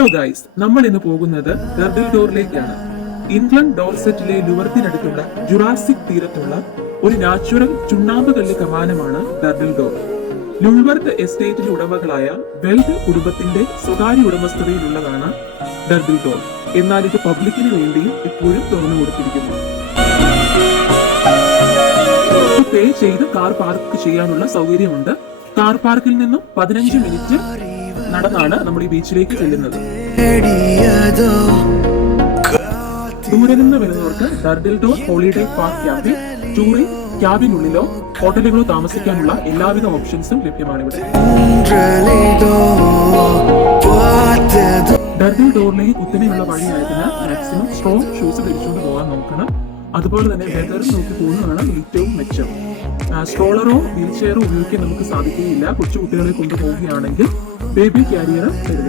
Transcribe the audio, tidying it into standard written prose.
Hello guys, നമ്മൾ ഇന്ന് പോകുന്നത് ഡർഡിൽ ഡോറിലേക്കാണ്. ഇംഗ്ലണ്ട് ഡോർസെറ്റിലെ ലുവർത്തിനടുത്തുള്ള ജുറാസിക് തീരത്തുള്ള ഒരു നാച്ചുറൽ ചുണ്ണാമ്പ് കല്ല് കമാനമാണ് ഡർഡിൽ ഡോർ. ലുൾവർത്ത് എസ്റ്റേറ്റിലെ ഉടമകളായ വെൽഡ് കുടുംബത്തിന്റെ സ്വകാര്യ ഉടമസ്ഥതയിലുള്ളതാണ് ഡർഡിൽ ഡോർ. എന്നാൽ ഇത് പബ്ലിക്കിന് വേണ്ടിയും ഇപ്പോഴും തുറന്നു കൊടുത്തിരിക്കുന്നു. പേ ചെയ്ത് കാർ പാർക്ക് ചെയ്യാനുള്ള സൗകര്യമുണ്ട്. കാർ പാർക്കിൽ നിന്നും 15 മിനിറ്റ് നടന്നാണ് നമ്മൾ ഈ ബീച്ചിലേക്ക് ചെല്ലുന്നത്. ദൂരെ നിന്ന് വരുന്നവർക്ക് ഡർഡിൽ ഡോർ ഹോളിഡേ പാർക്ക് ക്യാമ്പിൽ ടൂറിംഗ് ക്യാബിനുള്ളിലോ ഹോട്ടലുകളോ താമസിക്കാനുള്ള എല്ലാവിധ ഓപ്ഷൻസും ലഭ്യമാണ് ഇവിടെ. ഡർഡിൽ ഡോറിലേക്ക് കുത്തനെയുള്ള വഴിയായതിനാൽ മാക്സിമം സ്ട്രോങ് ഷൂസ് ധരിച്ചുകൊണ്ട് പോകാൻ നോക്കണം. അതുപോലെ തന്നെ വെതർ നോക്കി പോകുന്നതാണ് ഏറ്റവും മെച്ചം. സ്ട്രോളറോ വീൽ ചെയറോ ഉപയോഗിക്കാൻ നമുക്ക് സാധിക്കുകയില്ല. കൊച്ചുകുട്ടികളെ കൊണ്ടുപോവുകയാണെങ്കിൽ ബേബി ക്യാരിയർ കരുതുക.